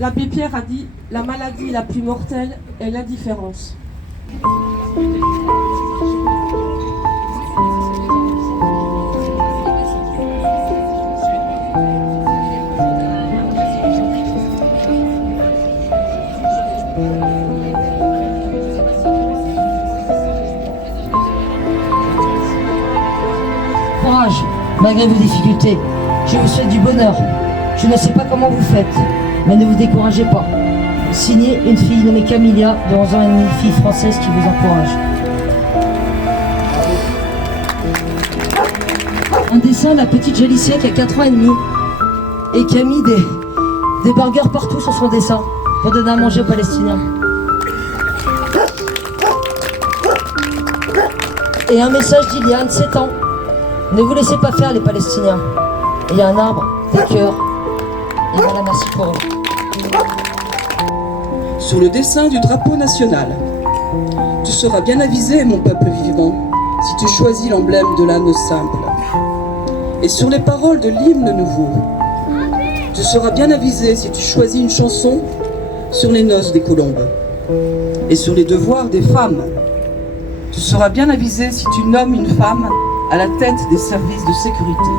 L'abbé Pierre a dit « La maladie la plus mortelle est l'indifférence ». Courage, malgré vos difficultés. Je vous souhaite du bonheur. Je ne sais pas comment vous faites, mais ne vous découragez pas. Signé une fille nommée Camilla, de 11 ans et demi, fille française qui vous encourage. Un dessin de la petite Jalicia qui a 4 ans et demi et qui a mis des burgers partout sur son dessin pour donner à manger aux Palestiniens. Et un message d'Iliane, 7 ans. Ne vous laissez pas faire les Palestiniens. Il y a un arbre, des cœurs. Et voilà, merci pour eux. Sur le dessin du drapeau national. Tu seras bien avisé, mon peuple vivant, si tu choisis l'emblème de l'âne simple. Et sur les paroles de l'hymne nouveau, tu seras bien avisé si tu choisis une chanson sur les noces des colombes. Et sur les devoirs des femmes, tu seras bien avisé si tu nommes une femme à la tête des services de sécurité.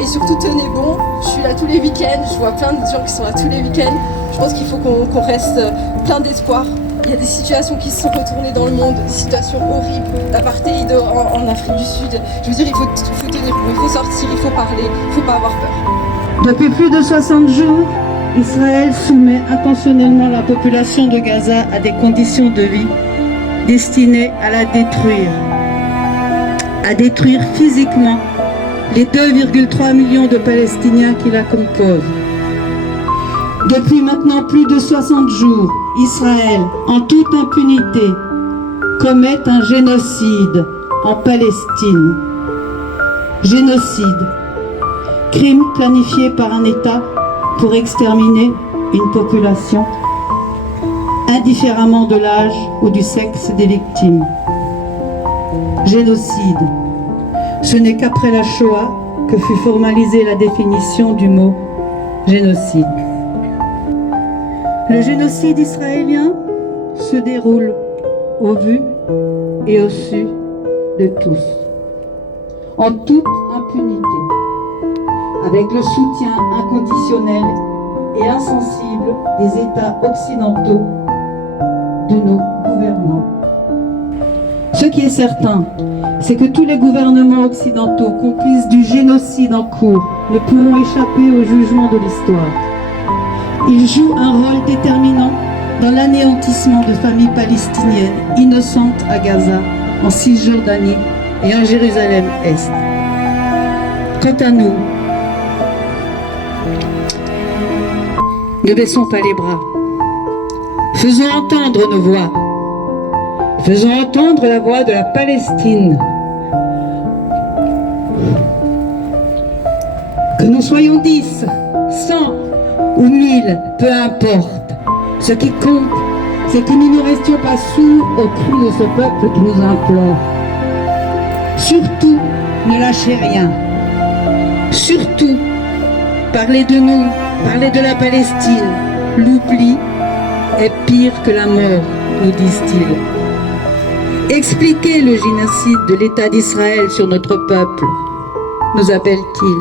Et surtout tenez bon, je suis là tous les week-ends, je vois plein de gens qui sont là tous les week-ends. Je pense qu'il faut qu'on reste plein d'espoir. Il y a des situations qui se sont retournées dans le monde, des situations horribles, l'apartheid en Afrique du Sud. Je veux dire, il faut tenir bon, il faut sortir, il faut parler, il ne faut pas avoir peur. Depuis plus de 60 jours, Israël soumet intentionnellement la population de Gaza à des conditions de vie destinées à la détruire physiquement les 2,3 millions de Palestiniens qui la composent. Depuis maintenant plus de 60 jours, Israël, en toute impunité, commet un génocide en Palestine. Génocide, crime planifié par un État pour exterminer une population, indifféremment de l'âge ou du sexe des victimes. Génocide. Ce n'est qu'après la Shoah que fut formalisée la définition du mot génocide. Le génocide israélien se déroule au vu et au su de tous, en toute impunité, avec le soutien inconditionnel et insensible des États occidentaux, de nos gouvernants. Ce qui est certain, c'est que tous les gouvernements occidentaux, complices du génocide en cours, ne pourront échapper au jugement de l'histoire. Ils jouent un rôle déterminant dans l'anéantissement de familles palestiniennes innocentes à Gaza, en Cisjordanie et en Jérusalem-Est. Quant à nous, ne baissons pas les bras. Faisons entendre nos voix. Faisons entendre la voix de la Palestine. Que nous soyons 10, 100 ou 1000, peu importe. Ce qui compte, c'est que nous ne restions pas sourds aux cris de ce peuple qui nous implore. Surtout, ne lâchez rien. Surtout, parlez de nous, parlez de la Palestine. L'oubli est pire que la mort, nous disent-ils. Expliquez le génocide de l'État d'Israël sur notre peuple, nous appelle-t-il.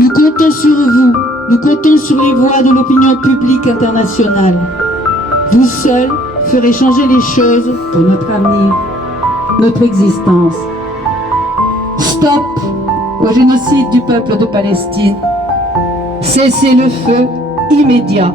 Nous comptons sur vous, nous comptons sur les voix de l'opinion publique internationale. Vous seuls ferez changer les choses pour notre avenir, notre existence. Stop au génocide du peuple de Palestine. Cessez le feu immédiat.